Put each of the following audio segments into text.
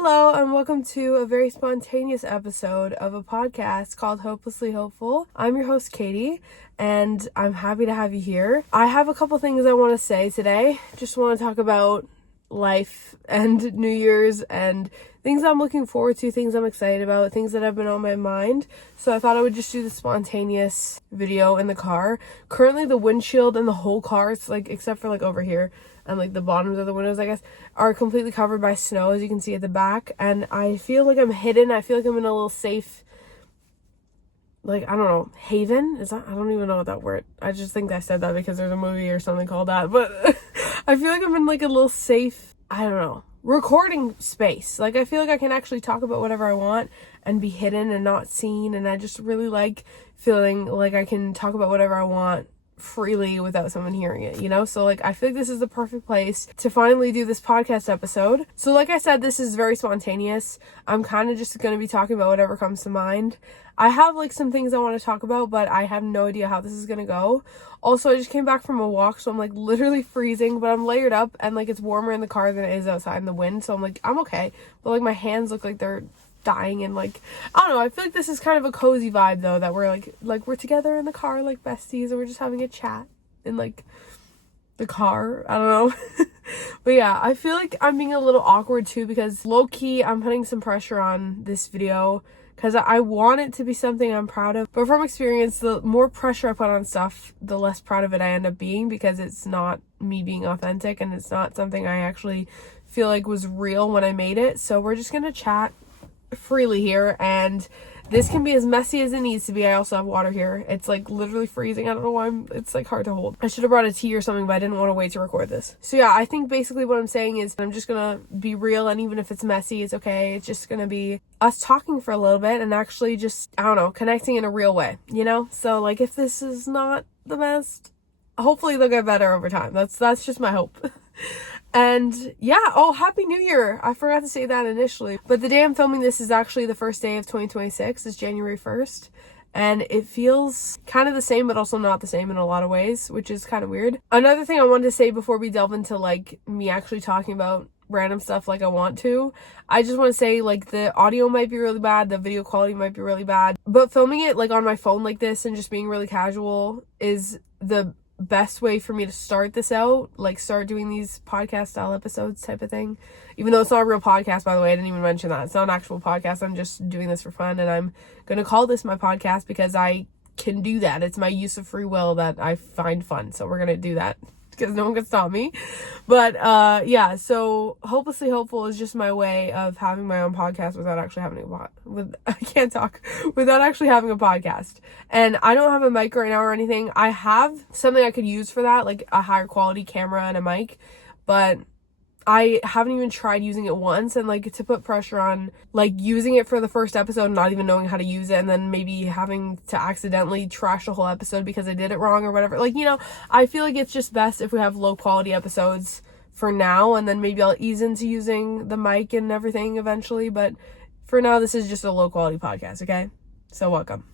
Hello, and welcome to a very spontaneous episode of a podcast called Hopelessly Hopeful. I'm your host, Katie, and I'm happy to have you here. I have a couple things I want to say today. Just want to talk about life and New Year's and things I'm looking forward to, things I'm excited about, things that have been on my mind. So I thought I would just do the spontaneous video in the car. Currently, the windshield and the whole car, it's like, except for like over here, and like the bottoms of the windows, I guess, are completely covered by snow, as you can see at the back. And I feel like I'm hidden. I feel like I'm in a little safe, like, I don't know, haven? Is that, I don't even know what that word, I just think I said that because there's a movie or something called that. But I feel like I'm in like a little safe, I don't know, recording space. Like, I feel like I can actually talk about whatever I want and be hidden and not seen. And I just really like feeling like I can talk about whatever I want freely without someone hearing it, you know? So like, I feel like this is the perfect place to finally do this podcast episode. So like I said, this is very spontaneous. I'm kind of just going to be talking about whatever comes to mind. I have like some things I want to talk about, but I have no idea how this is going to go. Also, I just came back from a walk, so I'm like literally freezing, but I'm layered up and like it's warmer in the car than it is outside in the wind. So I'm like, I'm okay. But like my hands look like they're dying, and like, I don't know, I feel like this is kind of a cozy vibe though, that we're like we're together in the car like besties, and we're just having a chat in like the car. I don't know. But yeah, I feel like I'm being a little awkward too, because low-key I'm putting some pressure on this video because I want it to be something I'm proud of, but from experience, the more pressure I put on stuff, the less proud of it I end up being, because it's not me being authentic and it's not something I actually feel like was real when I made it. So we're just gonna chat freely here, and this can be as messy as it needs to be. I also have water here. It's like literally freezing. I don't know why it's like hard to hold. I should have brought a tea or something, but I didn't want to wait to record this. So yeah, I think basically what I'm saying is I'm just gonna be real, and even if it's messy, it's okay. It's just gonna be us talking for a little bit and actually just, I don't know, connecting in a real way, you know? So like, if this is not the best, hopefully they'll get better over time. That's just my hope. And yeah, oh, Happy New Year. I forgot to say that initially. But the day I'm filming this is actually the first day of 2026. It's January 1st. And it feels kind of the same, but also not the same in a lot of ways, which is kind of weird. Another thing I wanted to say before we delve into like me actually talking about random stuff like I want to, I just want to say like the audio might be really bad, the video quality might be really bad, but filming it like on my phone like this and just being really casual is the best way for me to start this out, like start doing these podcast style episodes type of thing, even though it's not a real podcast, by the way. I didn't even mention that it's not an actual podcast. I'm just doing this for fun, and I'm gonna call this my podcast because I can do that. It's my use of free will that I find fun, so we're gonna do that because no one can stop me. But yeah, so Hopelessly Hopeful is just my way of having my own podcast without actually having without actually having a podcast. And I don't have a mic right now or anything. I have something I could use for that, like a higher quality camera and a mic, but I haven't even tried using it once. And like, to put pressure on like using it for the first episode, not even knowing how to use it, and then maybe having to accidentally trash the whole episode because I did it wrong or whatever, like, you know, I feel like it's just best if we have low quality episodes for now, and then maybe I'll ease into using the mic and everything eventually. But for now, this is just a low quality podcast. Okay, so welcome.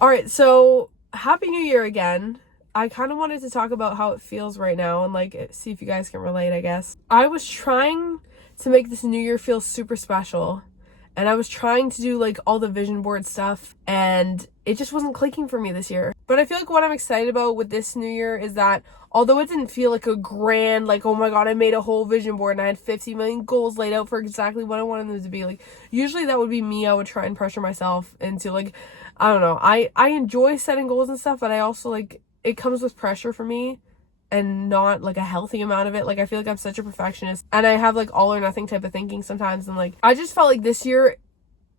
All right, so Happy New Year again. I kind of wanted to talk about how it feels right now and like see if you guys can relate, I guess. I was trying to make this new year feel super special, and I was trying to do like all the vision board stuff, and it just wasn't clicking for me this year. But I feel like what I'm excited about with this new year is that although it didn't feel like a grand, like, oh my god, I made a whole vision board and I had 50 million goals laid out for exactly what I wanted them to be, like, usually that would be me. I would try and pressure myself into like, I don't know, I enjoy setting goals and stuff, but I also like, it comes with pressure for me, and not like a healthy amount of it. Like, I feel like I'm such a perfectionist, and I have like all or nothing type of thinking sometimes, and like, I just felt like this year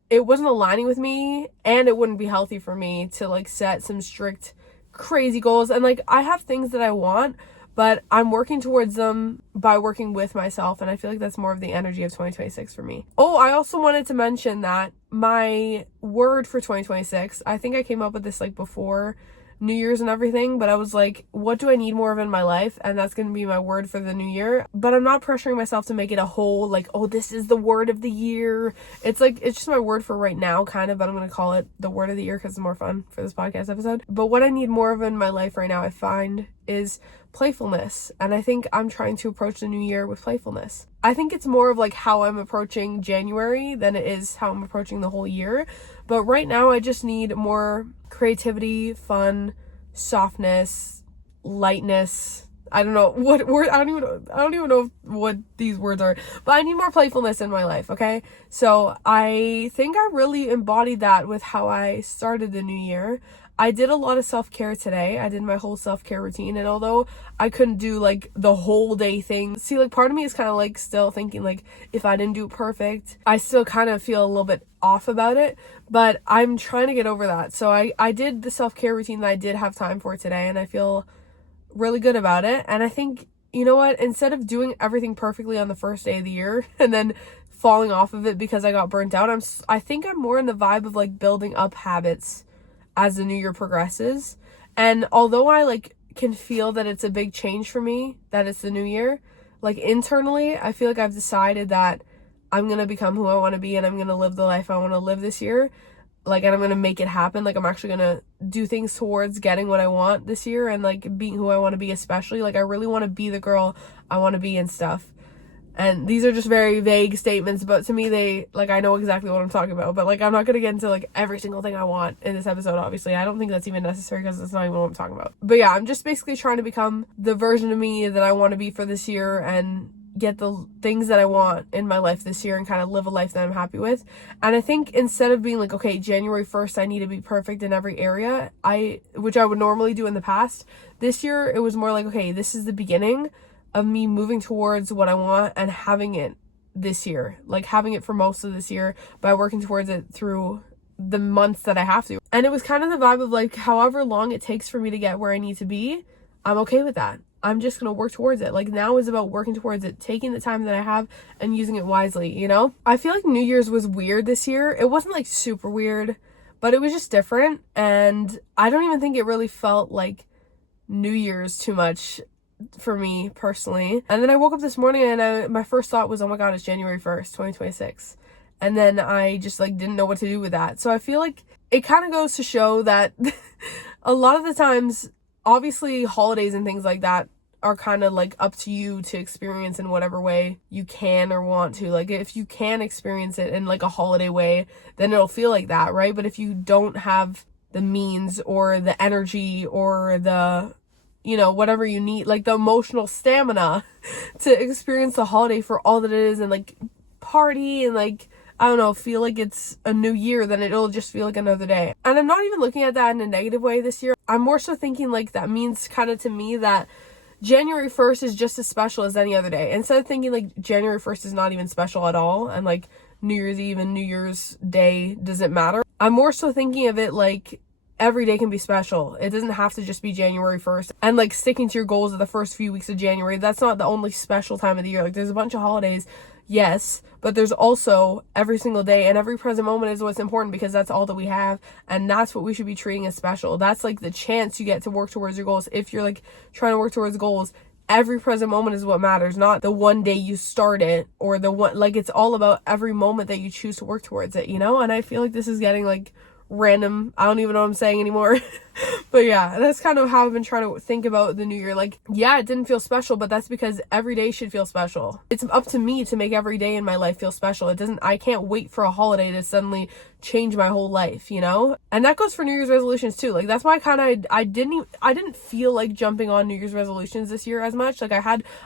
it wasn't aligning with me, and it wouldn't be healthy for me to like set some strict crazy goals. And like, I have things that I want, but I'm working towards them by working with myself, and I feel like that's more of the energy of 2026 for me. Oh, I also wanted to mention that my word for 2026, I think I came up with this like before New Year's and everything, but I was like, what do I need more of in my life? And that's going to be my word for the new year. But I'm not pressuring myself to make it a whole like, oh, this is the word of the year. It's like, it's just my word for right now, kind of, but I'm going to call it the word of the year because it's more fun for this podcast episode. But what I need more of in my life right now, I find, is playfulness. And I think I'm trying to approach the new year with playfulness. I think it's more of like how I'm approaching January than it is how I'm approaching the whole year. But right now I just need more creativity, fun, softness, lightness. I don't know what word, I don't even know what these words are, but I need more playfulness in my life, okay? So I think I really embodied that with how I started the new year. I did a lot of self-care today. I did my whole self-care routine, and although I couldn't do like the whole day thing, see, like part of me is kind of like still thinking like if I didn't do it perfect, I still kind of feel a little bit off about it, but I'm trying to get over that. So I did the self-care routine that I did have time for today, and I feel really good about it. And I think, you know what, instead of doing everything perfectly on the first day of the year and then falling off of it because I got burnt out, I think I'm more in the vibe of like building up habits as the new year progresses. And although I like can feel that it's a big change for me, that it's the new year, like internally I feel like I've decided that I'm gonna become who I want to be, and I'm gonna live the life I want to live this year. Like, and I'm gonna make it happen. Like, I'm actually gonna do things towards getting what I want this year, and like being who I want to be, especially like I really want to be the girl I want to be and stuff. And these are just very vague statements, but to me, they, like, I know exactly what I'm talking about. But, like, I'm not going to get into, like, every single thing I want in this episode, obviously. I don't think that's even necessary because that's not even what I'm talking about. But, yeah, I'm just basically trying to become the version of me that I want to be for this year and get the things that I want in my life this year and kind of live a life that I'm happy with. And I think instead of being like, okay, January 1st, I need to be perfect in every area, which I would normally do in the past, this year it was more like, okay, this is the beginning of me moving towards what I want and having it this year, like having it for most of this year by working towards it through the months that I have to. And it was kind of the vibe of like, however long it takes for me to get where I need to be, I'm okay with that. I'm just going to work towards it. Like, now is about working towards it, taking the time that I have and using it wisely, you know? I feel like New Year's was weird this year. It wasn't like super weird, but it was just different. And I don't even think it really felt like New Year's too much for me personally. And then I woke up this morning and my first thought was, oh my god, it's January 1st, 2026. And then I just like didn't know what to do with that. So I feel like it kind of goes to show that a lot of the times, obviously holidays and things like that are kind of like up to you to experience in whatever way you can or want to. Like, if you can experience it in like a holiday way, then it'll feel like that, right? But if you don't have the means or the energy or the, you know, whatever you need, like the emotional stamina to experience the holiday for all that it is and like party and like, I don't know, feel like it's a new year, then it'll just feel like another day. And I'm not even looking at that in a negative way this year. I'm more so thinking like that means kind of to me that January 1st is just as special as any other day. Instead of thinking like January 1st is not even special at all and like New Year's Eve and New Year's Day doesn't matter, I'm more so thinking of it like every day can be special. It doesn't have to just be January 1st. And like sticking to your goals of the first few weeks of January, that's not the only special time of the year. Like, there's a bunch of holidays, yes, but there's also every single day, and every present moment is what's important because that's all that we have, and that's what we should be treating as special. That's like the chance you get to work towards your goals. If you're like trying to work towards goals, every present moment is what matters, not the one day you start it or the one, like, it's all about every moment that you choose to work towards it, you know? And I feel like this is getting like random. I don't even know what I'm saying anymore. But yeah, that's kind of how I've been trying to think about the new year. Like, yeah, it didn't feel special, but that's because every day should feel special. It's up to me to make every day in my life feel special. I can't wait for a holiday to suddenly change my whole life, you know? And that goes for New Year's resolutions too. Like, that's why I didn't feel like jumping on New Year's resolutions this year as much. Like, I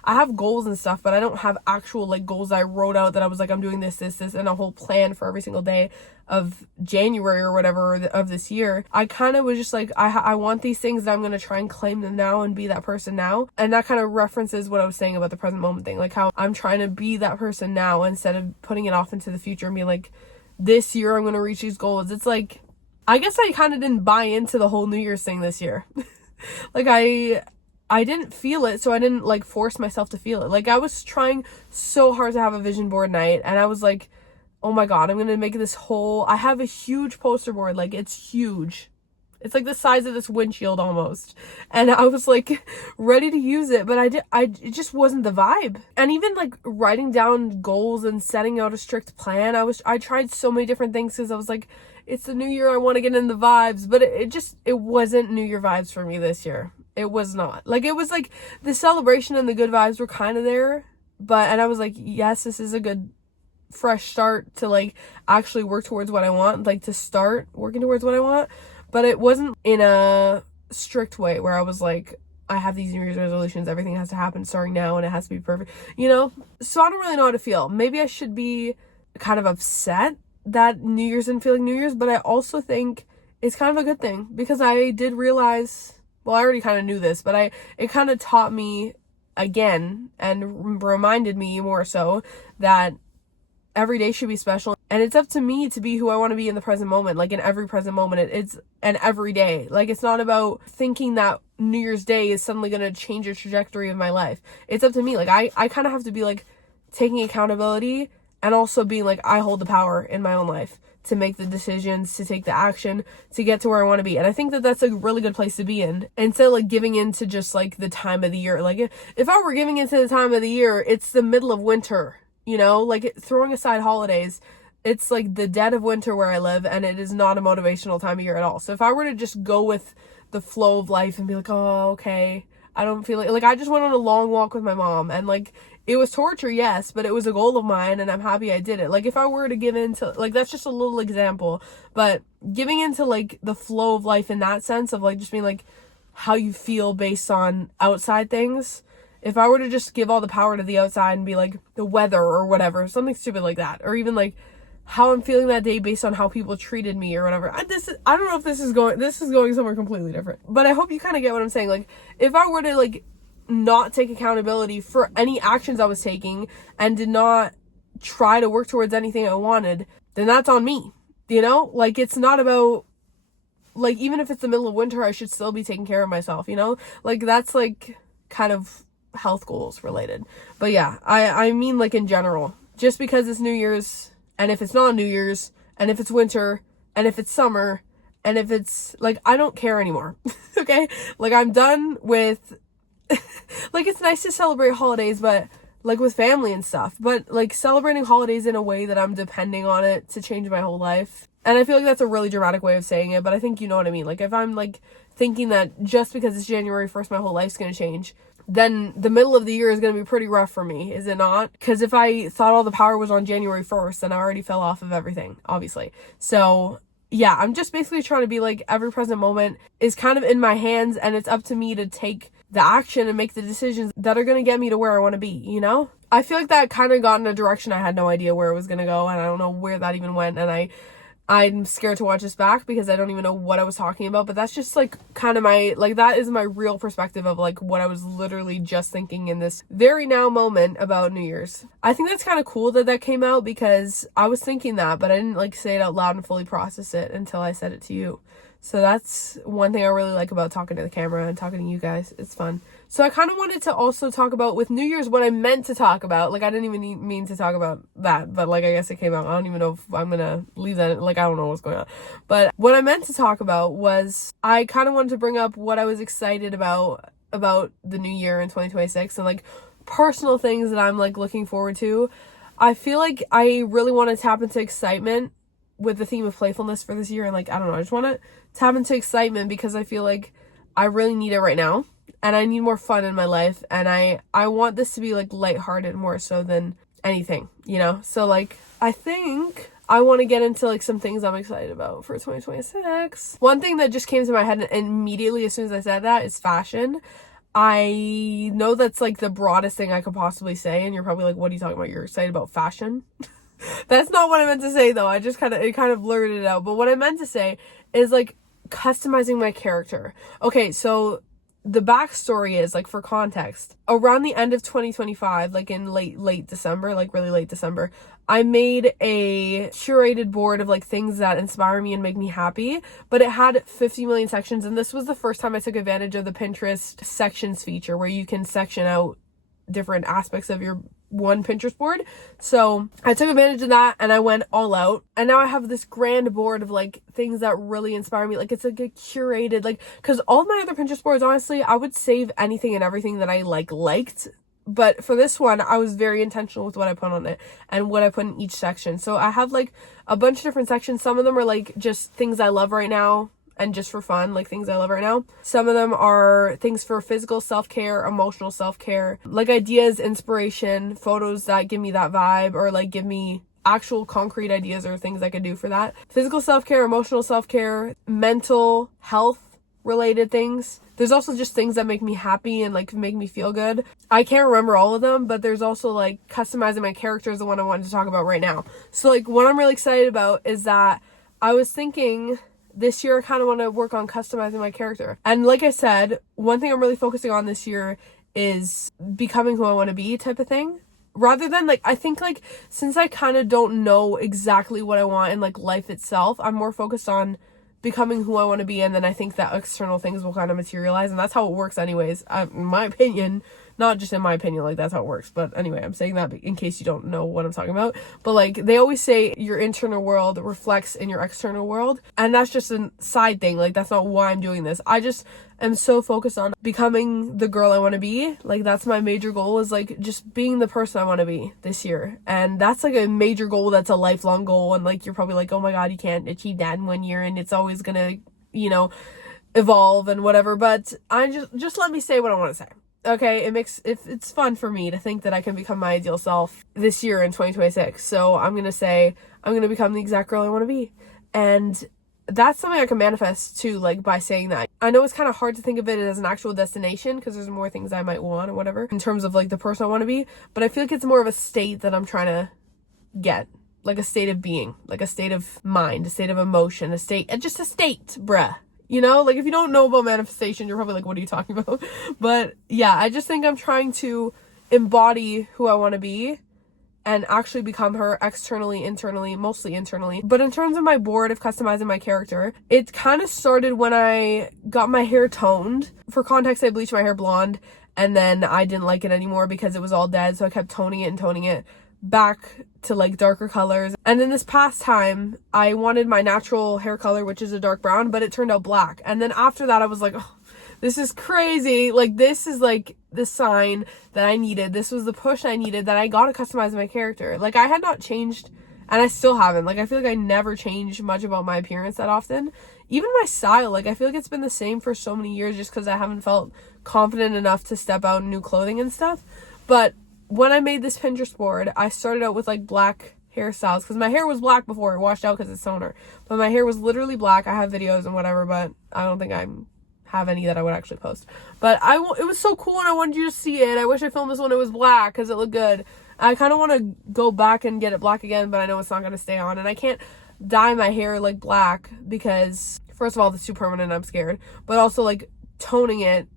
have goals and stuff, but I don't have actual like goals that I wrote out that I was like, I'm doing this, and a whole plan for every single day of January or whatever of this year. I kind of was just like, I want these things, that I'm going to try and claim them now and be that person now. And that kind of references what I was saying about the present moment thing, like how I'm trying to be that person now instead of putting it off into the future and being like, this year I'm going to reach these goals. It's like, I guess I kind of didn't buy into the whole New Year's thing this year. Like, I didn't feel it, so I didn't like force myself to feel it. Like, I was trying so hard to have a vision board night, and I was like, oh my god, I'm gonna make this whole, I have a huge poster board, like, it's huge. It's like the size of this windshield almost. And I was like ready to use it, but it just wasn't the vibe. And even like writing down goals and setting out a strict plan, I tried so many different things because I was like, it's the new year, I want to get in the vibes, but it wasn't New Year vibes for me this year. It was not. Like, it was like the celebration and the good vibes were kind of there, and I was like, yes, this is a good fresh start to like actually work towards what I want, like to start working towards what I want. But it wasn't in a strict way where I was like, I have these New Year's resolutions, everything has to happen starting now and it has to be perfect, you know? So I don't really know how to feel. Maybe I should be kind of upset that New Year's didn't feel like New Year's, but I also think it's kind of a good thing because I did realize, well, I already kind of knew this, but it kind of taught me again and reminded me more so that every day should be special, and it's up to me to be who I want to be in the present moment, like in every present moment. It's an every day. Like, it's not about thinking that New Year's Day is suddenly going to change the trajectory of my life. It's up to me. Like, I kind of have to be like taking accountability and also being like, I hold the power in my own life to make the decisions, to take the action, to get to where I want to be. And I think that that's a really good place to be in, instead of like giving into just like the time of the year. Like, if I were giving into the time of the year, it's the middle of winter. You know, like, throwing aside holidays, it's like the dead of winter where I live, and it is not a motivational time of year at all. So if I were to just go with the flow of life and be like, oh, okay, I don't feel like I just went on a long walk with my mom, and like, it was torture, yes, but it was a goal of mine, and I'm happy I did it. Like, if I were to give into, like, that's just a little example, but giving into like the flow of life in that sense of like just being like how you feel based on outside things. If I were to just give all the power to the outside and be like the weather or whatever, something stupid like that, or even like how I'm feeling that day based on how people treated me or whatever. I don't know if this is going somewhere completely different, but I hope you kind of get what I'm saying. Like, if I were to like not take accountability for any actions I was taking and did not try to work towards anything I wanted, then that's on me, you know? Like, it's not about, like, even if it's the middle of winter, I should still be taking care of myself, you know? Like, that's like kind of health goals related. But yeah, I mean, like, in general, just because it's New Year's, and if it's not New Year's, and if it's winter, and if it's summer, and if it's like, I don't care anymore. Okay, like, I'm done with like, it's nice to celebrate holidays, but like with family and stuff, but like celebrating holidays in a way that I'm depending on it to change my whole life. And I feel like that's a really dramatic way of saying it, but I think you know what I mean. Like, if I'm like thinking that just because it's January 1st my whole life's gonna change, then the middle of the year is going to be pretty rough for me, is it not? Because if I thought all the power was on January 1st, then I already fell off of everything, obviously. So yeah, I'm just basically trying to be like, every present moment is kind of in my hands, and it's up to me to take the action and make the decisions that are going to get me to where I want to be, you know? I feel like that kind of got in a direction I had no idea where it was going to go, and I don't know where that even went, and I'm scared to watch this back because I don't even know what I was talking about, but that's just like kind of my, like, that is my real perspective of like what I was literally just thinking in this very now moment about New Year's. I think that's kind of cool that came out, because I was thinking that, but I didn't like say it out loud and fully process it until I said it to you. So that's one thing I really like about talking to the camera and talking to you guys. It's fun. So I kind of wanted to also talk about with New Year's what I meant to talk about. Like, I didn't even mean to talk about that, but like, I guess it came out. I don't even know if I'm gonna leave that. Like, I don't know what's going on. But what I meant to talk about was, I kind of wanted to bring up what I was excited about the new year in 2026, and like personal things that I'm like looking forward to. I feel like I really want to tap into excitement with the theme of playfulness for this year, and like, I don't know, I just want to tap into excitement because I feel like I really need it right now, and I need more fun in my life, and I want this to be like lighthearted more so than anything, you know? So like, I think I want to get into like some things I'm excited about for 2026. One thing that just came to my head immediately as soon as I said that is fashion. I know that's like the broadest thing I could possibly say, and you're probably like, what are you talking about? You're excited about fashion? That's not what I meant to say though. I just kind of blurted it out. But what I meant to say is like customizing my character. Okay, so the backstory is, like, for context, around the end of 2025, like in late December, like really late December, I made a curated board of like things that inspire me and make me happy, but it had 50 million sections, and this was the first time I took advantage of the Pinterest sections feature where you can section out different aspects of your one Pinterest board. So I took advantage of that and I went all out, and now I have this grand board of like things that really inspire me. Like, it's like a curated, like, because all of my other Pinterest boards, honestly, I would save anything and everything that I liked, but for this one I was very intentional with what I put on it and what I put in each section. So I have like a bunch of different sections. Some of them are like just things I love right now, and just for fun, like things I love right now. Some of them are things for physical self-care, emotional self-care, like ideas, inspiration, photos that give me that vibe, or like give me actual concrete ideas or things I could do for that. Physical self-care, emotional self-care, mental health related things. There's also just things that make me happy and like make me feel good. I can't remember all of them, but there's also like customizing my character is the one I wanted to talk about right now. So like what I'm really excited about is that I was thinking this year I kind of want to work on customizing my character. And like I said, one thing I'm really focusing on this year is becoming who I want to be type of thing. Rather than like, I think like since I kind of don't know exactly what I want in like life itself, I'm more focused on becoming who I want to be, and then I think that external things will kind of materialize, and that's how it works anyways, in my opinion. Not just in my opinion, like that's how it works, but anyway, I'm saying that in case you don't know what I'm talking about. But like they always say your internal world reflects in your external world, and that's just a side thing. Like that's not why I'm doing this. I just am so focused on becoming the girl I want to be. Like that's my major goal, is like just being the person I want to be this year. And that's like a major goal, that's a lifelong goal, and like you're probably like, oh my god, you can't achieve that in 1 year, and it's always gonna, you know, evolve and whatever. But I just let me say what I want to say. Okay, it's fun for me to think that I can become my ideal self this year in 2026. So I'm going to say I'm going to become the exact girl I want to be. And that's something I can manifest too, like by saying that. I know it's kind of hard to think of it as an actual destination because there's more things I might want or whatever in terms of like the person I want to be. But I feel like it's more of a state that I'm trying to get. Like a state of being, like a state of mind, a state of emotion, just a state, bruh. You know, like if you don't know about manifestation, you're probably like, what are you talking about? But yeah, I just think I'm trying to embody who I want to be and actually become her externally, internally, mostly internally. But in terms of my board of customizing my character, it kind of started when I got my hair toned. For context, I bleached my hair blonde, and then I didn't like it anymore because it was all dead. So I kept toning it and toning it back to like darker colors. And then this past time I wanted my natural hair color, which is a dark brown, but it turned out black. And then after that I was like, oh, this is crazy. Like this is like the sign that I needed. This was the push I needed, that I gotta customize my character. Like I had not changed, and I still haven't. Like I feel like I never changed much about my appearance that often. Even my style, like I feel like it's been the same for so many years just because I haven't felt confident enough to step out in new clothing and stuff. But when I made this Pinterest board, I started out with like black hairstyles because my hair was black before it washed out because it's toner. But my hair was literally black. I have videos and whatever, but I don't think I have any that I would actually post. But it was so cool and I wanted you to see it. I wish I filmed this when it was black because it looked good. I kind of want to go back and get it black again, but I know it's not going to stay on. And I can't dye my hair like black because first of all, it's too permanent and I'm scared. But also like toning it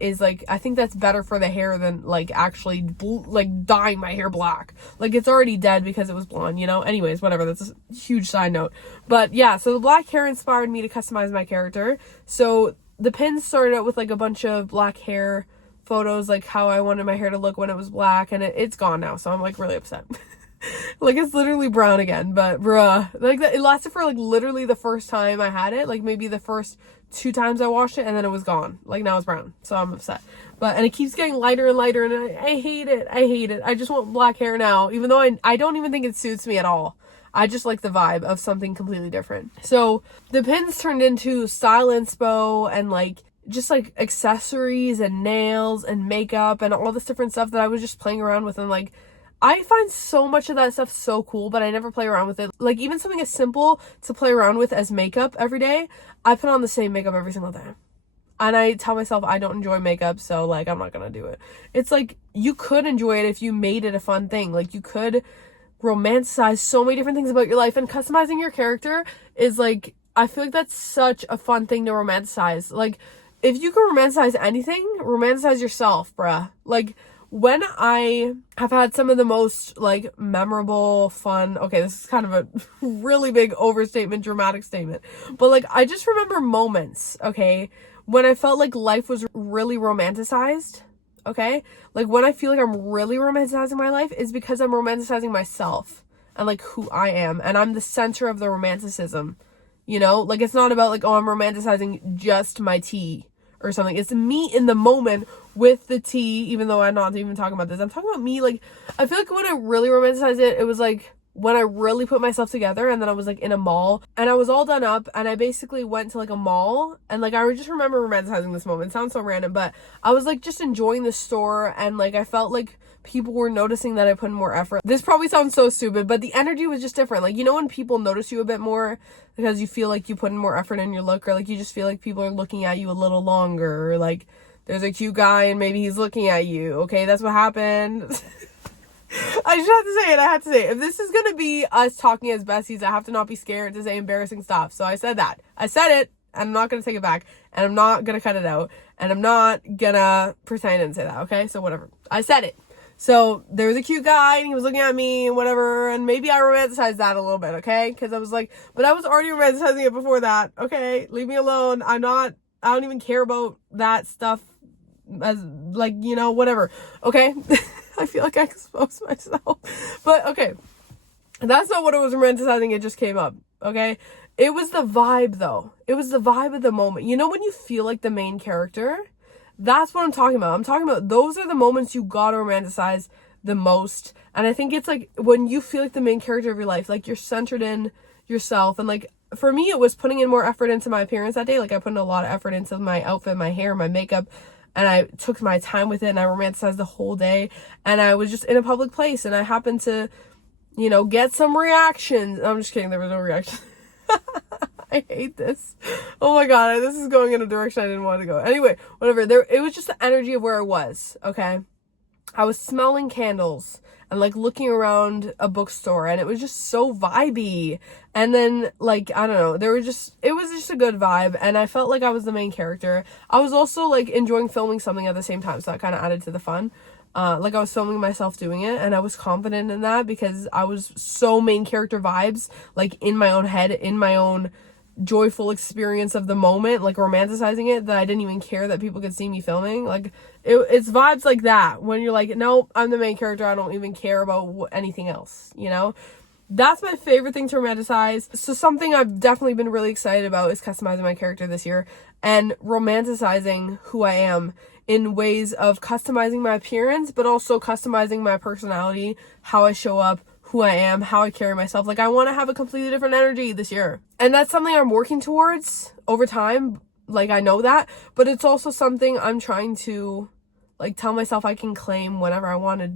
is like, I think that's better for the hair than like actually like dyeing my hair black. Like it's already dead because it was blonde, you know? Anyways, whatever, that's a huge side note. But yeah, so the black hair inspired me to customize my character. So the pins started out with like a bunch of black hair photos, like how I wanted my hair to look when it was black, and it's gone now, so I'm like really upset. Like it's literally brown again, but bruh, like it lasted for like literally the first time I had it, like maybe the first 2 times I washed it, and then it was gone. Like now it's brown, so I'm upset. And it keeps getting lighter and lighter, and I hate it. I just want black hair now, even though I don't even think it suits me at all. I just like the vibe of something completely different. So the pins turned into style inspo and like just like accessories and nails and makeup and all this different stuff that I was just playing around with. And like I find so much of that stuff so cool, but I never play around with it. Like even something as simple to play around with as makeup every day, I put on the same makeup every single day. And I tell myself I don't enjoy makeup, so like I'm not gonna do it. It's like you could enjoy it if you made it a fun thing. Like you could romanticize so many different things about your life, and customizing your character is like, I feel like that's such a fun thing to romanticize. Like if you can romanticize anything, romanticize yourself, bruh. Like when I have had some of the most like memorable, fun, okay, this is kind of a really big overstatement, dramatic statement, but like I just remember moments, okay, when I felt like life was really romanticized. Okay, like when I feel like I'm really romanticizing my life is because I'm romanticizing myself and like who I am, and I'm the center of the romanticism, you know? Like it's not about like, oh, I'm romanticizing just my tea or something. It's me in the moment with the tea, even though I'm not even talking about this. I'm talking about me. Like I feel like when I really romanticized it, it was like when I really put myself together, and then I was like in a mall and I was all done up, and I basically went to like a mall, and like I just remember romanticizing this moment. It sounds so random, but I was like just enjoying the store, and like I felt like people were noticing that I put in more effort. This probably sounds so stupid, but the energy was just different. Like, you know, when people notice you a bit more because you feel like you put in more effort in your look, or like you just feel like people are looking at you a little longer, or like there's a cute guy and maybe he's looking at you. Okay, that's what happened. I just have to say it. I have to say it. If this is going to be us talking as besties, I have to not be scared to say embarrassing stuff. So I said that. I said it, and I'm not going to take it back, and I'm not going to cut it out, and I'm not going to pretend I didn't say that, okay? So whatever. I said it. So there was a cute guy, and he was looking at me and whatever, and maybe I romanticized that a little bit, okay? Because I was like, but I was already romanticizing it before that, okay? Leave me alone. I don't even care about that stuff as, like, you know, whatever, okay? I feel like I exposed myself. But, okay. That's not what it was romanticizing. It just came up, okay? It was the vibe, though. It was the vibe of the moment. You know when you feel like the main character? That's what I'm talking about. I'm talking about those are the moments you gotta romanticize the most. And I think it's like when you feel like the main character of your life, like you're centered in yourself. And like, for me, it was putting in more effort into my appearance that day. Like, I put in a lot of effort into my outfit, my hair, my makeup. And I took my time with it, and I romanticized the whole day. And I was just in a public place, and I happened to, you know, get some reactions. I'm just kidding. There was no reaction. I hate this. Oh my God. This is going in a direction I didn't want to go. Anyway, whatever. It was just the energy of where I was. Okay. I was smelling candles and like looking around a bookstore, and it was just so vibey. And then like, I don't know, it was just a good vibe, and I felt like I was the main character. I was also like enjoying filming something at the same time, so that kind of added to the fun. Like I was filming myself doing it, and I was confident in that because I was so main character vibes, like in my own head, in my own joyful experience of the moment, like romanticizing it, that I didn't even care that people could see me filming. Like it's vibes like that when you're like, no, I'm the main character, I don't even care about anything else, you know? That's my favorite thing to romanticize. So something I've definitely been really excited about is customizing my character this year and romanticizing who I am in ways of customizing my appearance, but also customizing my personality, how I show up, who I am, how I carry myself. Like, I want to have a completely different energy this year. And that's something I'm working towards over time. Like, I know that, but it's also something I'm trying to, like, tell myself I can claim whenever I want to,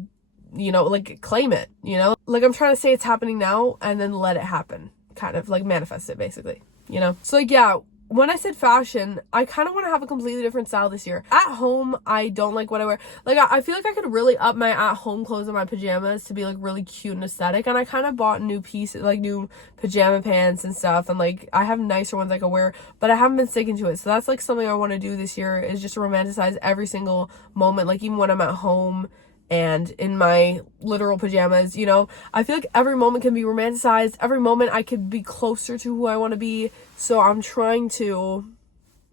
you know, like, claim it, you know? Like, I'm trying to say it's happening now and then let it happen. Kind of, like, manifest it, basically, you know? So, like, yeah, when I said fashion, I kind of want to have a completely different style this year. At home, I don't like what I wear. Like, I feel like I could really up my at-home clothes and my pajamas to be, like, really cute and aesthetic. And I kind of bought new pieces, like, new pajama pants and stuff. And, like, I have nicer ones I can wear, but I haven't been sticking to it. So that's, like, something I want to do this year is just romanticize every single moment. Like, even when I'm at home and in my literal pajamas, you know, I feel like every moment can be romanticized. Every moment I could be closer to who I want to be. So I'm trying to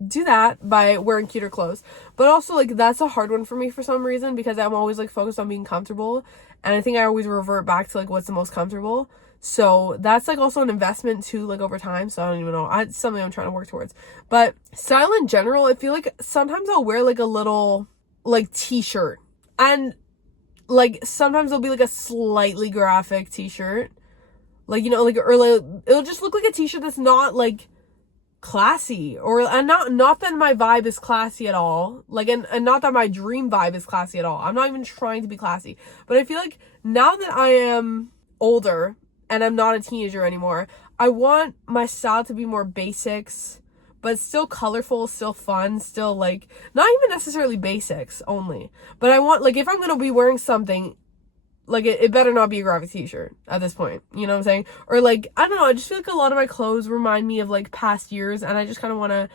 do that by wearing cuter clothes. But also, like, that's a hard one for me for some reason because I'm always, like, focused on being comfortable. And I think I always revert back to, like, what's the most comfortable. So that's, like, also an investment too, like, over time. So I don't even know. It's something I'm trying to work towards. But style in general, I feel like sometimes I'll wear, like, a little, like, t-shirt. And like, sometimes it'll be, like, a slightly graphic t-shirt. Like, you know, like, or, like, it'll just look like a t-shirt that's not, like, classy. Or, and not that my vibe is classy at all. Like, and not that my dream vibe is classy at all. I'm not even trying to be classy. But I feel like now that I am older and I'm not a teenager anymore, I want my style to be more basics, but still colorful, still fun, still, like, not even necessarily basics only. But I want, like, if I'm going to be wearing something, like, it better not be a graphic t-shirt at this point. You know what I'm saying? Or, like, I don't know, I just feel like a lot of my clothes remind me of, like, past years, and I just kind of want to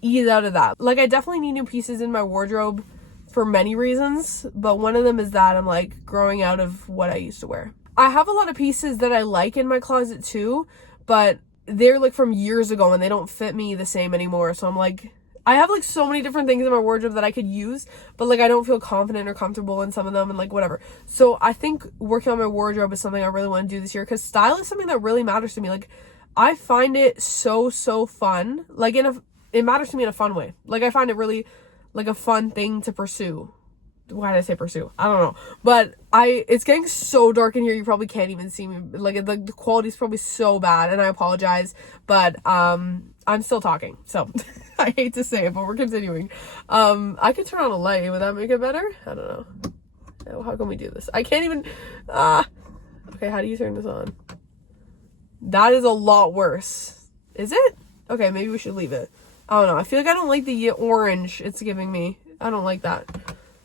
ease out of that. Like, I definitely need new pieces in my wardrobe for many reasons, but one of them is that I'm, like, growing out of what I used to wear. I have a lot of pieces that I like in my closet, too, but they're, like, from years ago and they don't fit me the same anymore. So I'm like, I have, like, so many different things in my wardrobe that I could use, but, like, I don't feel confident or comfortable in some of them and, like, whatever. So I think working on my wardrobe is something I really want to do this year because style is something that really matters to me. Like, I find it so fun. Like, it matters to me in a fun way. Like, I find it really, like, a fun thing to pursue. why did I say pursue? I don't know. But it's getting so dark in here, you probably can't even see me. Like, the quality's probably so bad, and I apologize. But, I'm still talking, so I hate to say it, but we're continuing. I could turn on a light. Would that make it better? I don't know. Oh, how can we do this? I can't even, okay, how do you turn this on? That is a lot worse. Is it? Okay, maybe we should leave it. I don't know. I feel like I don't like the orange it's giving me. I don't like that.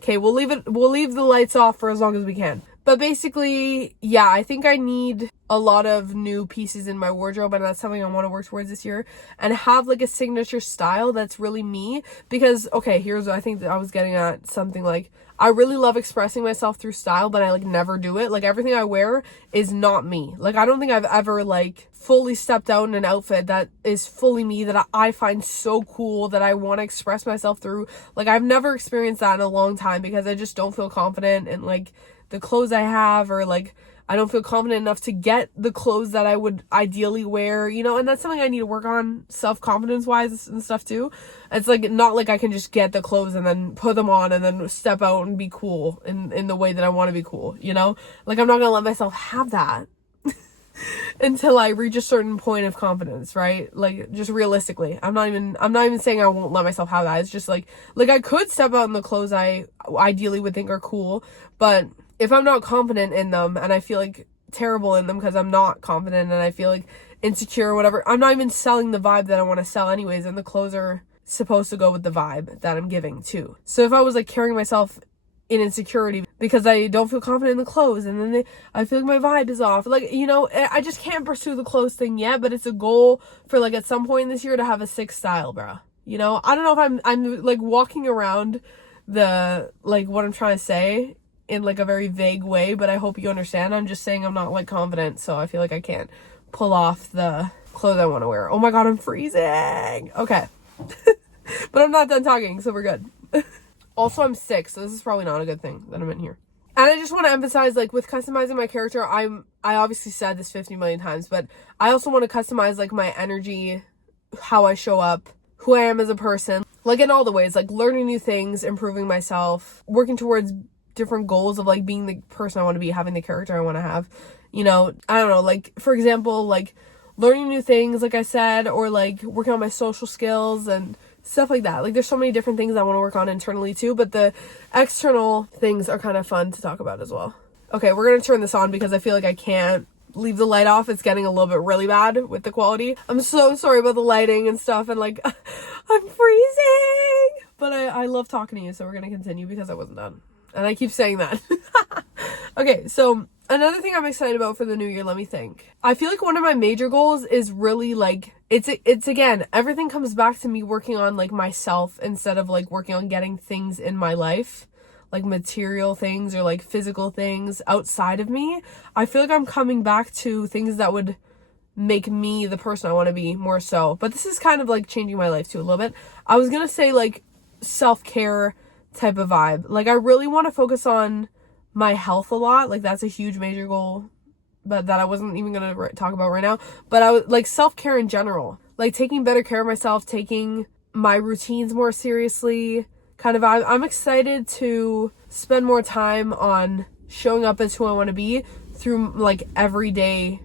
Okay, we'll leave the lights off for as long as we can. But basically, yeah, I think I need a lot of new pieces in my wardrobe, and that's something I want to work towards this year, and have like a signature style that's really me. Because, okay, here's what I think that I was getting at, something like, I really love expressing myself through style, but I like never do it. Like, everything I wear is not me. Like, I don't think I've ever like fully stepped out in an outfit that is fully me, that I find so cool, that I want to express myself through. Like, I've never experienced that in a long time, because I just don't feel confident in like the clothes I have, or like I don't feel confident enough to get the clothes that I would ideally wear, you know, and that's something I need to work on self-confidence wise and stuff too. It's like, not like I can just get the clothes and then put them on and then step out and be cool in the way that I want to be cool, you know? Like, I'm not gonna let myself have that until I reach a certain point of confidence, right? Like, just realistically, I'm not even saying I won't let myself have that. It's just like I could step out in the clothes I ideally would think are cool, but if I'm not confident in them, and I feel like terrible in them because I'm not confident, and I feel like insecure or whatever, I'm not even selling the vibe that I want to sell anyways, and the clothes are supposed to go with the vibe that I'm giving too. So if I was like carrying myself in insecurity because I don't feel confident in the clothes, and then I feel like my vibe is off, like, you know, I just can't pursue the clothes thing yet, but it's a goal for like at some point this year to have a sick style, bro. You know, I don't know if I'm like walking around the, like, what I'm trying to say in like a very vague way, but I hope you understand. I'm just saying I'm not like confident, so I feel like I can't pull off the clothes I want to wear. Oh my god, I'm freezing. Okay. But I'm not done talking, so we're good. Also, I'm sick, so this is probably not a good thing that I'm in here. And I just want to emphasize, like, with customizing my character, I obviously said this 50 million times, but I also want to customize like my energy, how I show up, who I am as a person, like in all the ways, like learning new things, improving myself, working towards different goals of like being the person I want to be, having the character I want to have, you know. I don't know, like, for example, like learning new things, like I said, or like working on my social skills and stuff like that. Like, there's so many different things I want to work on internally too, but the external things are kind of fun to talk about as well. Okay, we're gonna turn this on because I feel like I can't leave the light off. It's getting a little bit really bad with the quality. I'm so sorry about the lighting and stuff, and like I'm freezing, but I love talking to you, so we're gonna continue because I wasn't done. And I keep saying that. Okay, so another thing I'm excited about for the new year, let me think. I feel like one of my major goals is really like, it's again, everything comes back to me working on like myself instead of like working on getting things in my life, like material things or like physical things outside of me. I feel like I'm coming back to things that would make me the person I want to be more so. But this is kind of like changing my life too a little bit. I was gonna say like self-care type of vibe. Like, I really want to focus on my health a lot. Like, that's a huge major goal, but that I wasn't even gonna talk about right now. But I was like self-care in general, like taking better care of myself, taking my routines more seriously. Kind of, I'm excited to spend more time on showing up as who I want to be through like everyday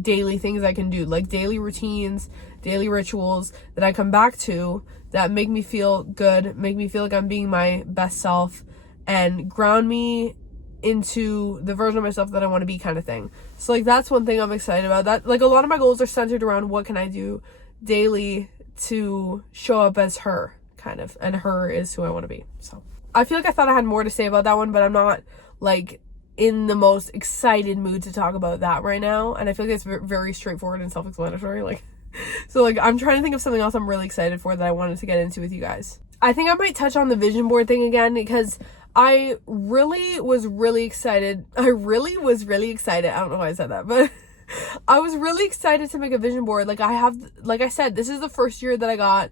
daily things I can do, like daily routines, daily rituals that I come back to that make me feel good, make me feel like I'm being my best self, and ground me into the version of myself that I want to be, kind of thing. So like, that's one thing I'm excited about. That, like, a lot of my goals are centered around what can I do daily to show up as her, kind of, and her is who I want to be. So I feel like I thought I had more to say about that one, but I'm not like in the most excited mood to talk about that right now, and I feel like it's very straightforward and self-explanatory. Like, so like, I'm trying to think of something else I'm really excited for that I wanted to get into with you guys. I think I might touch on the vision board thing again, because I really was really excited. I don't know why I said that, but I was really excited to make a vision board. Like, like I said, this is the first year that I got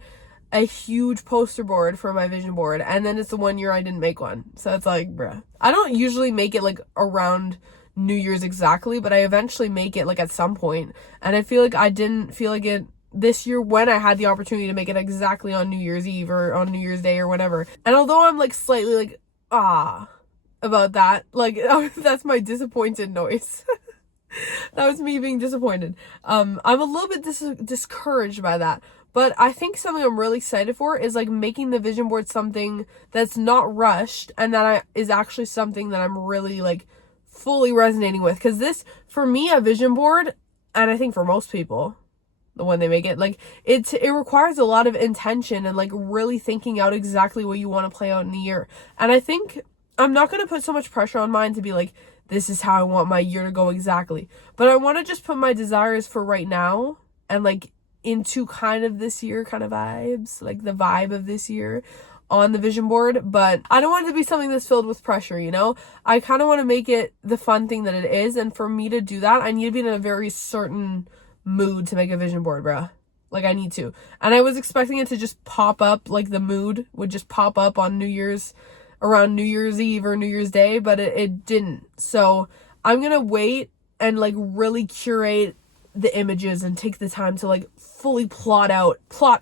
a huge poster board for my vision board, and then it's the one year I didn't make one. So it's like, bruh. I don't usually make it like around New Year's exactly, but I eventually make it like at some point, and I feel like I didn't feel like it this year when I had the opportunity to make it exactly on New Year's Eve or on New Year's Day or whatever. And although I'm like slightly like about that. Like, that's my disappointed noise. That was me being disappointed. I'm a little bit discouraged by that. But I think something I'm really excited for is like making the vision board something that's not rushed and that is actually something that I'm really like fully resonating with. Because this, for me, a vision board, and I think for most people, when they make it, like it requires a lot of intention and like really thinking out exactly what you want to play out in a year. And I think I'm not going to put so much pressure on mine to be like, this is how I want my year to go exactly. But I want to just put my desires for right now and like into kind of this year kind of vibes, like the vibe of this year on the vision board. But I don't want it to be something that's filled with pressure, you know? I kind of want to make it the fun thing that it is. And for me to do that, I need to be in a very certain mood to make a vision board, bruh. Like, I need to. And I was expecting it to just pop up, like the mood would just pop up on around New Year's Eve or New Year's Day, but it didn't. So I'm gonna wait and like really curate the images and take the time to like fully plot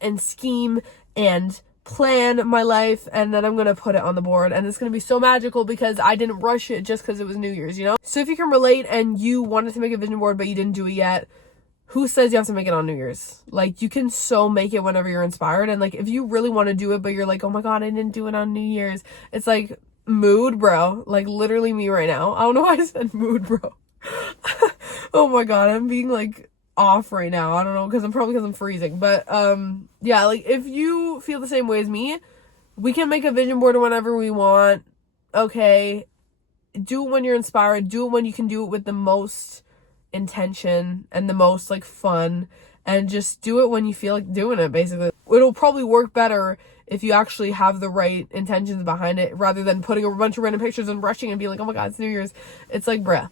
and scheme and plan my life, and then I'm gonna put it on the board, and it's gonna be so magical because I didn't rush it just because it was New Year's, you know? So if you can relate and you wanted to make a vision board but you didn't do it yet, who says you have to make it on New Year's? Like, you can so make it whenever you're inspired. And like, if you really want to do it, but you're like, oh my God, I didn't do it on New Year's. It's like, mood, bro. Like, literally me right now. I don't know why I said mood, bro. Oh my God, I'm being like off right now. I don't know, because I'm freezing. But yeah, like if you feel the same way as me, we can make a vision board whenever we want. Okay. Do it when you're inspired. Do it when you can do it with the most intention and the most like fun, and just do it when you feel like doing it. Basically, it'll probably work better if you actually have the right intentions behind it rather than putting a bunch of random pictures and rushing and be like, oh my God, it's New Year's. It's like, bruh.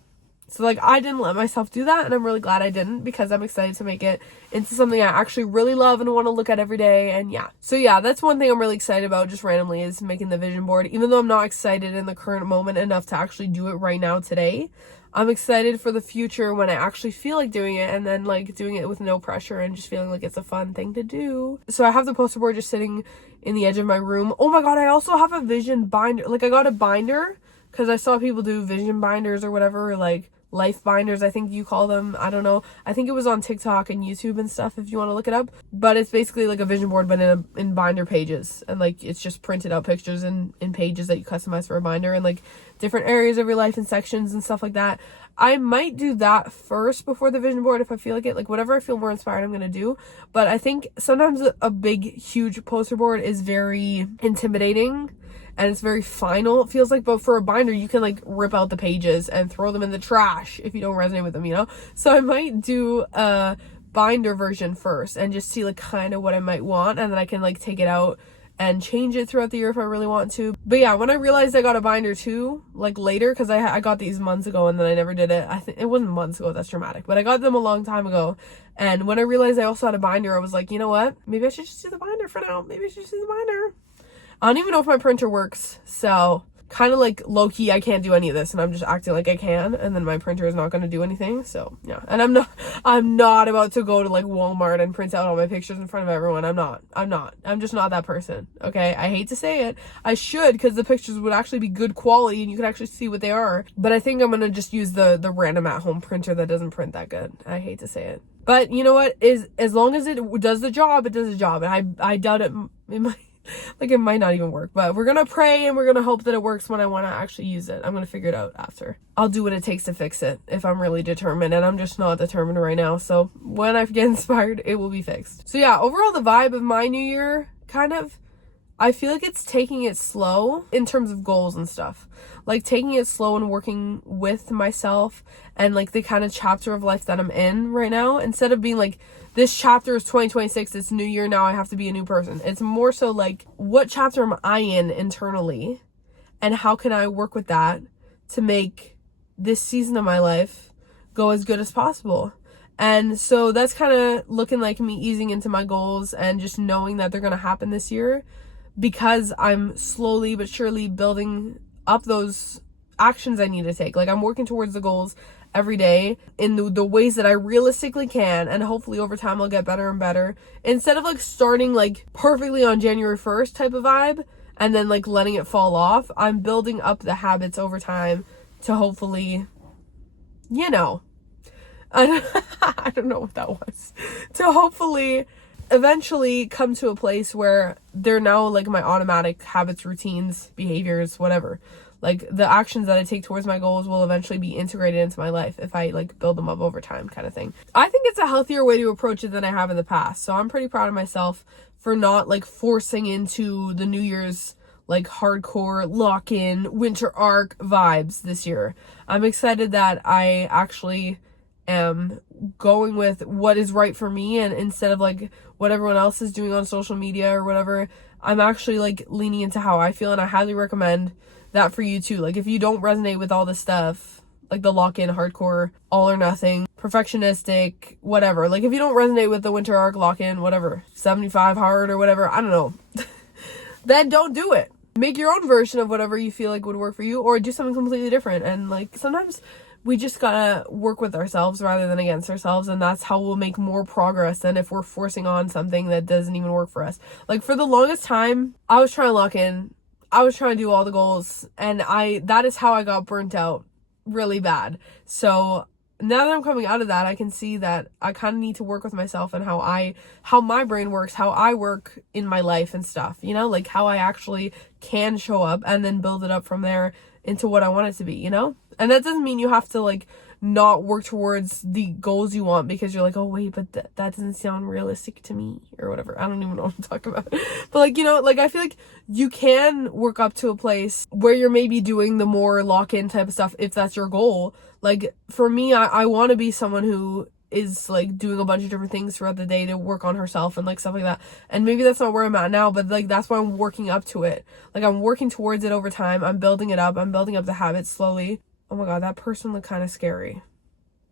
So like, I didn't let myself do that, and I'm really glad I didn't, because I'm excited to make it into something I actually really love and want to look at every day. And yeah, so yeah, that's one thing I'm really excited about just randomly, is making the vision board. Even though I'm not excited in the current moment enough to actually do it right now today, I'm excited for the future when I actually feel like doing it, and then like doing it with no pressure and just feeling like it's a fun thing to do. So I have the poster board just sitting in the edge of my room. Oh my God, I also have a vision binder. Like, I got a binder because I saw people do vision binders or whatever, or like life binders, I think you call them. I don't know. I think it was on TikTok and YouTube and stuff if you want to look it up. But it's basically like a vision board, but in binder pages. And like, it's just printed out pictures in pages that you customize for a binder, and like different areas of your life and sections and stuff like that. I might do that first before the vision board if I feel like it. Like, whatever I feel more inspired, I'm going to do. But I think sometimes a big, huge poster board is very intimidating. And it's very final, it feels like. But for a binder, you can like rip out the pages and throw them in the trash if you don't resonate with them, you know? So I might do a binder version first and just see like kind of what I might want, and then I can like take it out and change it throughout the year if I really want to. But yeah, when I realized I got a binder too, like later, because I got these months ago and then I never did it. I think it wasn't months ago, that's dramatic, but I got them a long time ago. And when I realized I also had a binder, I was like, you know what? Maybe I should just do the binder for now. Maybe I should just do the binder. I don't even know if my printer works, so kind of like low-key I can't do any of this, and I'm just acting like I can, and then my printer is not going to do anything. So yeah, and I'm not about to go to like Walmart and print out all my pictures in front of everyone. I'm just not that person. Okay, I hate to say it. I should, because the pictures would actually be good quality and you could actually see what they are, but I think I'm gonna just use the random at-home printer that doesn't print that good. I hate to say it, but you know what, is as long as it does the job, it does the job. And I doubt it might like, it might not even work, but we're gonna pray and we're gonna hope that it works when I want to actually use it. I'm gonna figure it out after. I'll do what it takes to fix it if I'm really determined, and I'm just not determined right now. So when I get inspired, it will be fixed. So yeah, overall the vibe of my new year, kind of, I feel like it's taking it slow in terms of goals and stuff. Like, taking it slow and working with myself and like the kind of chapter of life that I'm in right now, instead of being like, this chapter is 2026, it's new year, now I have to be a new person. It's more so like, what chapter am I in internally, and how can I work with that to make this season of my life go as good as possible? And so that's kind of looking like me easing into my goals and just knowing that they're going to happen this year, because I'm slowly but surely building up those actions I need to take. Like, I'm working towards the goals every day in the ways that I realistically can, and hopefully over time I'll get better and better, instead of like starting like perfectly on January 1st type of vibe and then like letting it fall off. I'm building up the habits over time to hopefully, you know, I don't know what that was, to hopefully eventually come to a place where they're now like my automatic habits, routines, behaviors, whatever. Like the actions that I take towards my goals will eventually be integrated into my life if I like build them up over time, kind of thing. I think it's a healthier way to approach it than I have in the past. So I'm pretty proud of myself for not like forcing into the New Year's like hardcore lock-in winter arc vibes this year. I'm excited that I actually am going with what is right for me, and instead of like what everyone else is doing on social media or whatever, I'm actually like leaning into how I feel, and I highly recommend that for you too. Like if you don't resonate with all this stuff, like the lock-in hardcore all or nothing perfectionistic whatever, like if you don't resonate with the winter arc lock-in whatever 75 hard or whatever, I don't know, then don't do it. Make your own version of whatever you feel like would work for you, or do something completely different. And like sometimes we just gotta work with ourselves rather than against ourselves, and that's how we'll make more progress than if we're forcing on something that doesn't even work for us. Like for the longest time I was trying to lock in, I was trying to do all the goals, and that is how I got burnt out really bad. So now that I'm coming out of that, I can see that I kind of need to work with myself and how my brain works, how I work in my life and stuff, you know, like how I actually can show up and then build it up from there into what I want it to be, you know? And that doesn't mean you have to like not work towards the goals you want because you're like, oh wait, but that doesn't sound realistic to me or whatever. I don't even know what I'm talking about. But like, you know, like I feel like you can work up to a place where you're maybe doing the more lock-in type of stuff if that's your goal. Like for me, I want to be someone who is like doing a bunch of different things throughout the day to work on herself and like stuff like that. And maybe that's not where I'm at now, but like that's why I'm working up to it. Like I'm working towards it over time. I'm building it up. I'm building up the habits slowly. Oh my God, that person looked kind of scary.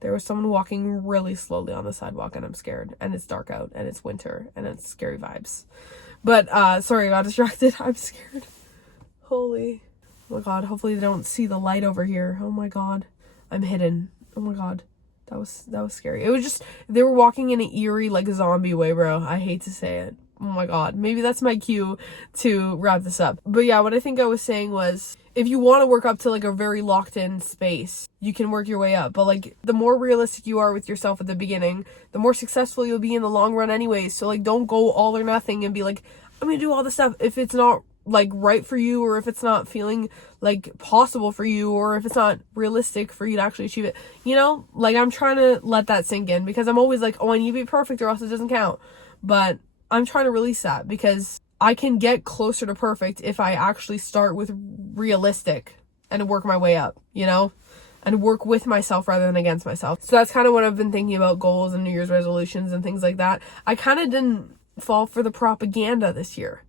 There was someone walking really slowly on the sidewalk and I'm scared, and it's dark out and it's winter and it's scary vibes. But sorry, I got distracted. I'm scared. Holy, oh my God, hopefully they don't see the light over here. Oh my God, I'm hidden. Oh my God, that was scary. It was just, they were walking in an eerie like zombie way, bro. I hate to say it. Oh my God, maybe that's my cue to wrap this up. But yeah, what I think I was saying was, if you want to work up to like a very locked in space, you can work your way up. But like the more realistic you are with yourself at the beginning, the more successful you'll be in the long run anyways. So like don't go all or nothing and be like, I'm gonna do all this stuff if it's not like right for you, or if it's not feeling like possible for you, or if it's not realistic for you to actually achieve it. You know, like I'm trying to let that sink in, because I'm always like, oh, I need to be perfect or else it doesn't count. But I'm trying to release that, because I can get closer to perfect if I actually start with realistic and work my way up, you know, and work with myself rather than against myself. So that's kind of what I've been thinking about goals and New Year's resolutions and things like that. I kind of didn't fall for the propaganda this year.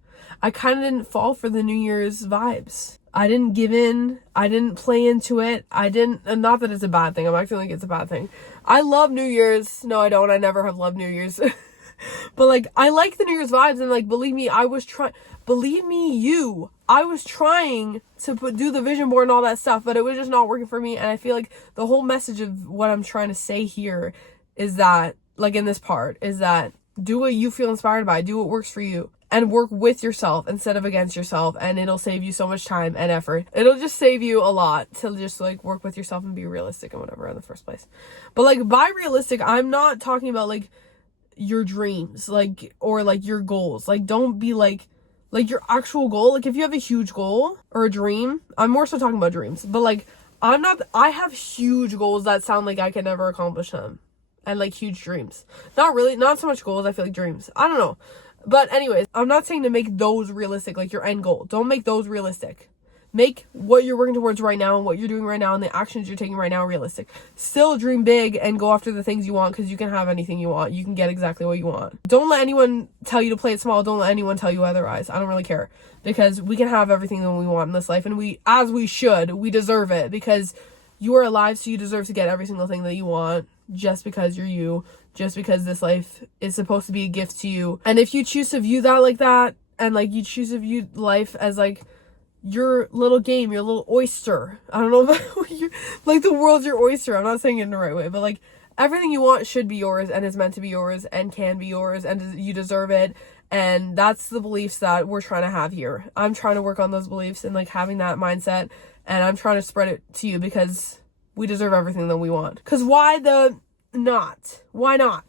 I kind of didn't fall for the New Year's vibes. I didn't give in. I didn't play into it. And not that it's a bad thing. I'm acting like it's a bad thing. I love New Year's. No, I don't. I never have loved New Year's. But like, I like the New Year's vibes, and like, believe me, I was trying to do the vision board and all that stuff, but it was just not working for me. And I feel like the whole message of what I'm trying to say here is that, like in this part, is that do what you feel inspired by, do what works for you, and work with yourself instead of against yourself, and it'll save you so much time and effort. It'll just save you a lot to just like work with yourself and be realistic and whatever in the first place. But like, by realistic, I'm not talking about like your dreams, like, or like your goals. Like, don't be like your actual goal. Like if you have a huge goal or a dream, I'm more so talking about dreams, but like I have huge goals that sound like I can never accomplish them, and like huge dreams. Not so much goals, I feel like dreams. I don't know. But anyways, I'm not saying to make those realistic, like your end goal. Don't make those realistic. Make what you're working towards right now and what you're doing right now and the actions you're taking right now realistic. Still dream big and go after the things you want, because you can have anything you want. You can get exactly what you want. Don't let anyone tell you to play it small. Don't let anyone tell you otherwise. I don't really care, because we can have everything that we want in this life, and we deserve it, because you are alive, so you deserve to get every single thing that you want, just because you're you, just because this life is supposed to be a gift to you. And if you choose to view that like that, and like you choose to view life as like your little game, your little oyster. I don't know about you, like the world's your oyster. I'm not saying it in the right way, but like everything you want should be yours and is meant to be yours and can be yours and you deserve it. And that's the beliefs that we're trying to have here. I'm trying to work on those beliefs and like having that mindset, and I'm trying to spread it to you because we deserve everything that we want. Because why the not? Why not?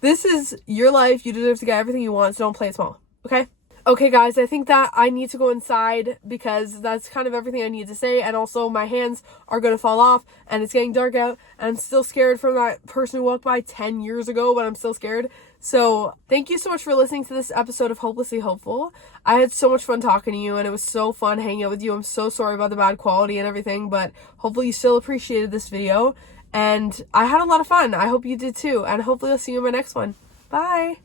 This is your life. You deserve to get everything you want, so don't play it small. Okay? Okay, guys, I think that I need to go inside because that's kind of everything I need to say. And also, my hands are going to fall off and it's getting dark out. And I'm still scared from that person who walked by 10 years ago, but I'm still scared. So thank you so much for listening to this episode of Hopelessly Hopeful. I had so much fun talking to you and it was so fun hanging out with you. I'm so sorry about the bad quality and everything, but hopefully you still appreciated this video. And I had a lot of fun. I hope you did too. And hopefully I'll see you in my next one. Bye.